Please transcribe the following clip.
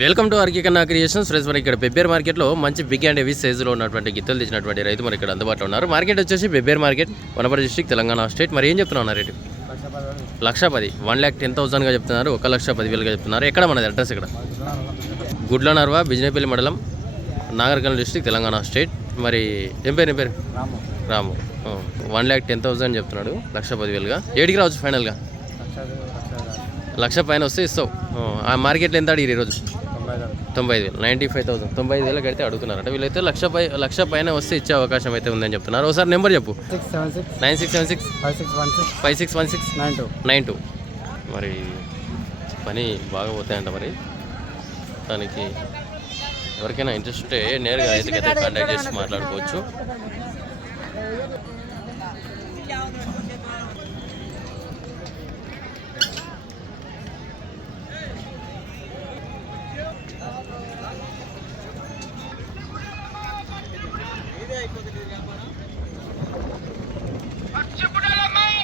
Welcome to ఆర్కి కన్నా creations. Friends మరి ఇక్కడ బెబ్బేర్ మార్కెట్లో మంచి బిగ్ అండ్ హెవీ సైజులో ఉన్నటువంటి గిత్తలు తెచ్చినటువంటి రైతు మరి ఇక్కడ అందుబాటులో ఉన్నారు. మార్కెట్ వచ్చేసి బెబ్బేర్ market Wanaparthy district Telangana state. మరి ఏం చెప్తున్నారు రేటు? లక్ష పది. వన్ ల్యాక్ టెన్ థౌసండ్గా చెప్తున్నారు. ఒక లక్ష పదివేలుగా చెప్తున్నారు. ఎక్కడ మనది అడ్రస్ ఇక్కడ? గుడ్ల నర్వా బిజినేపల్లి మండలం నాగర్కర్నూలు డిస్ట్రిక్ట్ తెలంగాణ స్టేట్. మరి ఏం పేరు ఏం పేరు? Ramu. One lakh ten thousand చెప్తున్నాడు. లక్ష పదివేలుగా ఏడికి రావచ్చు ఫైనల్గా? లక్ష పైన వస్తే ఇస్తావు. ఆ మార్కెట్లో ఎంత అడిగి ఈరోజు తొంభై ఐదు వేలు. Ninety five thousand. తొంభై ఐదు వేలకు అయితే అడుగుతున్నారట. వీళ్ళైతే లక్ష పై లక్ష పైన వస్తే ఇచ్చే అవకాశం అయితే ఉందని చెప్తున్నారు. ఒకసారి నెంబర్ చెప్పు. Six seven six. Nine six seven six. Five six one six. Five six one six. Nine two. Nine two. మరి పని బాగా పోతాయంట మరి. దానికి ఎవరికైనా ఇంట్రెస్ట్ ఉంటే నేరుగా రైతుకైతే కాంటాక్ట్ చేసి మాట్లాడుకోవచ్చు. అయిపోతుంది వ్యాపారం పచ్చిపుడలమ్మాయి